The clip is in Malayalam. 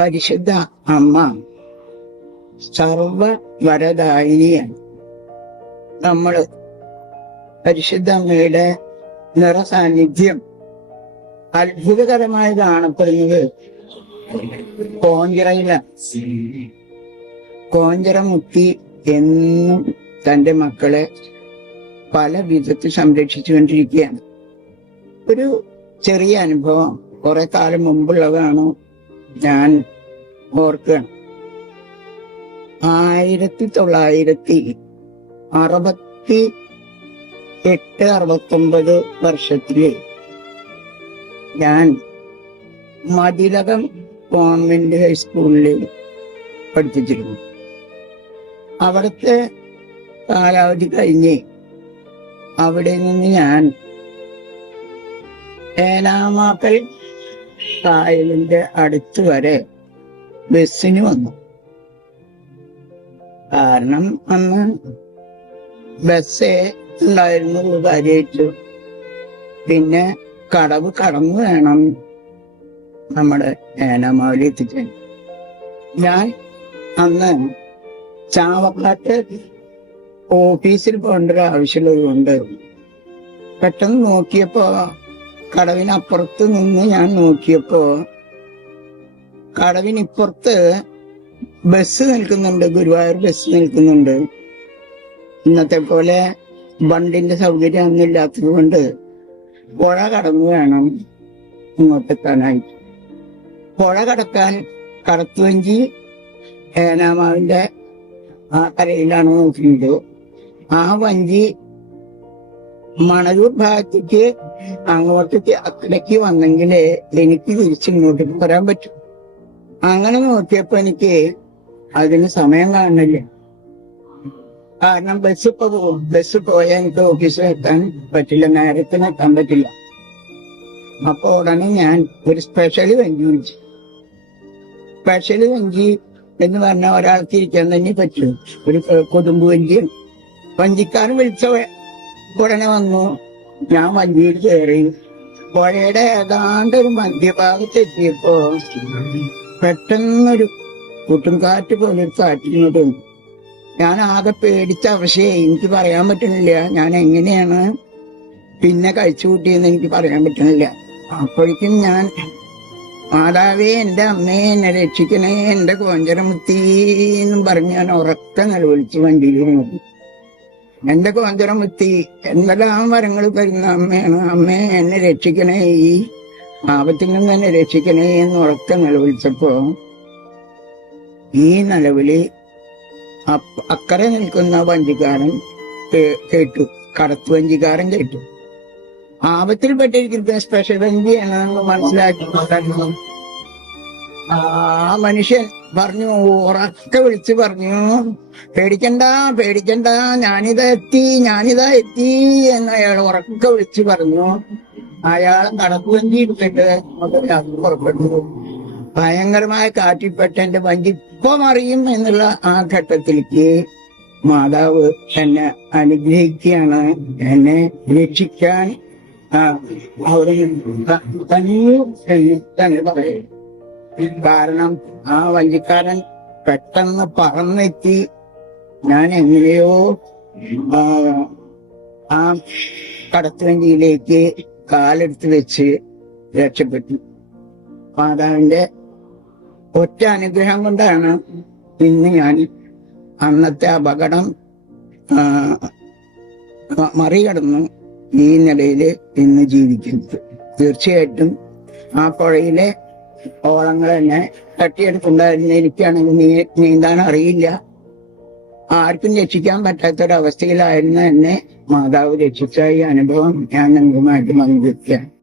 പരിശുദ്ധ അമ്മ സർവ വരദായിനിയാണ് നമ്മൾ പരിശുദ്ധ അമ്മയുടെ നിറസാന്നിധ്യം അത്ഭുതകരമായി കാണപ്പെടുന്നത് കോഞ്ചിറയിലാണ്. കോഞ്ചിറ മുത്തി എന്നും തന്റെ മക്കളെ പല വിധത്തിൽ സംരക്ഷിച്ചുകൊണ്ടിരിക്കുകയാണ് ഒരു ചെറിയ അനുഭവം. കുറെ കാലം മുമ്പുള്ളതാണ് ഞാൻ ഓർക്കുകയാണ് ആയിരത്തി തൊള്ളായിരത്തി അറുപത്തി എട്ട് അറുപത്തൊമ്പത് വർഷത്തിൽ ഞാൻ മതിലകം ഗവൺമെന്റ് ഹൈസ്കൂളിൽ പഠിപ്പിച്ചിരുന്നു. അവിടുത്തെ കാലാവധി കഴിഞ്ഞ് അവിടെ നിന്ന് ഞാൻ ഏനാമാക്കൽ കായലിന്റെ അടുത്ത് വരെ ബസ്സിന് വന്നു. കാരണം അന്ന് ബസ്സേ ഉണ്ടായിരുന്നുള്ളൂ കാര്യമായിട്ട്. പിന്നെ കടവ് കടന്നു വേണം നമ്മുടെ ഏനാമാവിൽ എത്തിക്കാൻ. ഞാൻ അന്ന് ചാവക്കാട്ട് ഓഫീസിൽ പോകേണ്ട ഒരു ആവശ്യമുള്ളത് കൊണ്ട് പെട്ടെന്ന് നോക്കിയപ്പോ കടവിനപ്പുറത്ത് നിന്ന് ഞാൻ നോക്കിയപ്പോ കടവിനിപ്പുറത്ത് ബസ് നിൽക്കുന്നുണ്ട്. ഗുരുവായൂർ ബസ് നിൽക്കുന്നുണ്ട്. ഇന്നത്തെ പോലെ ബണ്ടിന്റെ സൗകര്യം ഒന്നും ഇല്ലാത്തത് കൊണ്ട് പുഴ കടന്നു വേണം ഇങ്ങോട്ട് എത്താനായിട്ട് പുഴ കടക്കാൻ കടത്തുവെങ്കിൽ ഏനാമാവിന്റെ ആ കരയിലാണ് നോക്കുന്നത്. ആ വഞ്ചി മണലൂർ ഭാഗത്തേക്ക് അങ്ങോട്ടേക്ക് അക്കടയ്ക്ക് വന്നെങ്കിലേ എനിക്ക് തിരിച്ചിങ്ങോട്ടേക്ക് വരാൻ പറ്റും. അങ്ങനെ നോക്കിയപ്പോ എനിക്ക് അതിന് സമയം കാണുന്നില്ല. കാരണം ബസ് ഇപ്പൊ പോകും ബസ് പോയാൽ എനിക്ക് ഓഫീസിൽ എത്താൻ പറ്റില്ല നേരത്തിന് എത്താൻ പറ്റില്ല. അപ്പൊ ഉടനെ ഞാൻ ഒരു സ്പെഷ്യൽ വഞ്ചി വിളിച്ചു. സ്പെഷ്യൽ വഞ്ചി എന്ന് പറഞ്ഞാൽ ഒരാൾക്ക് ഇരിക്കാൻ തന്നെ പറ്റും. ഒരു കൊതുമ്പ് വഞ്ചി വഞ്ചിക്കാരൻ വിളിച്ച ഉടനെ വന്നു. ഞാൻ വഞ്ചിയിൽ കയറി പുഴയുടെ ഏതാണ്ട് ഒരു മധ്യഭാഗത്ത് പെട്ടെന്നൊരു കൂട്ടുംകാറ്റ് പോലെ ഒരു കാറ്റിങ്ങോട്ട് വന്നു ഞാൻ ആകെ പേടിച്ച അവശയെ എനിക്ക് പറയാൻ പറ്റുന്നില്ല. ഞാൻ എങ്ങനെയാണ് പിന്നെ കഴിച്ചു കൂട്ടിയെന്ന് എനിക്ക് പറയാൻ പറ്റുന്നില്ല. അപ്പോഴേക്കും ഞാൻ മാതാവേ എന്റെ അമ്മയെ എന്നെ രക്ഷിക്കണേ എന്റെ കോഞ്ചരമുത്തി എന്നും പറഞ്ഞ് ഞാൻ ഉറക്ക നിലവിളിച്ച് വണ്ടിയിൽ നോക്കി എന്റെ കോഞ്ചരമുത്തി എന്തെല്ലാം വരങ്ങൾ തരുന്ന അമ്മയാണ്? അമ്മയെ എന്നെ രക്ഷിക്കണേ ഈ ആപത്തിൽ നിന്ന് രക്ഷിക്കണേ എന്ന് ഉറക്കം നിലവിളിച്ചപ്പോ ഈ നിലവിളി അക്കരെ നിൽക്കുന്ന വഞ്ചിക്കാരൻ കേട്ടു. കടത്തു വഞ്ചിക്കാരൻ കേട്ടു. ആപത്തിൽപ്പെട്ടിരിക്കുന്ന സ്പെഷ്യൽ വഞ്ചിയാണെന്ന് മനസ്സിലാക്കി ആ മനുഷ്യൻ പറഞ്ഞു ഉറക്കെ വിളിച്ചു പറഞ്ഞു പേടിക്കണ്ട പേടിക്കണ്ട ഞാനിതാ എത്തി ഞാനിതാ എത്തി എന്ന് അയാൾ ഉറക്കെ വിളിച്ചു പറഞ്ഞു. അയാൾ കടത്തു വഞ്ചി എടുത്തിട്ട് അങ്ങോട്ട് പുറപ്പെട്ടു. ഭയങ്കരമായ കാറ്റിൽപ്പെട്ട് എന്റെ വഞ്ചി ഇപ്പൊ മറിയും എന്നുള്ള ആ ഘട്ടത്തിലേക്ക് മാതാവ് എന്നെ അനുഗ്രഹിക്കുകയാണ്. എന്നെ രക്ഷിക്കാൻ തന്നെ പറയും. കാരണം ആ വഞ്ചിക്കാരൻ പെട്ടെന്ന് പറന്നെത്തി. ഞാൻ എങ്ങനെയോ ആ, ആ കടത്തുവഞ്ചിയിലേക്ക് കാലെടുത്ത് വെച്ച് രക്ഷപ്പെട്ടു. മാതാവിന്റെ ഒറ്റ അനുഗ്രഹം കൊണ്ടാണ് ഇന്ന് ഞാൻ അന്നത്തെ അപകടം മറികടന്ന് ഈ നിലയിൽ ഇന്ന് ജീവിക്കുന്നത്. തീർച്ചയായിട്ടും ആ പുഴയിലെ ഓളങ്ങൾ തന്നെ തട്ടിയെടുത്തുണ്ടായിരുന്ന എനിക്കാണെങ്കിൽ നീ നീന്താൻ അറിയില്ല. ആർക്കും രക്ഷിക്കാൻ പറ്റാത്തൊരവസ്ഥയിലായിരുന്നു എന്നെ മാതാവ് രക്ഷിച്ച ഈ അനുഭവം ഞാൻ നിങ്ങളുമായിട്ട് പങ്കുവയ്ക്കാം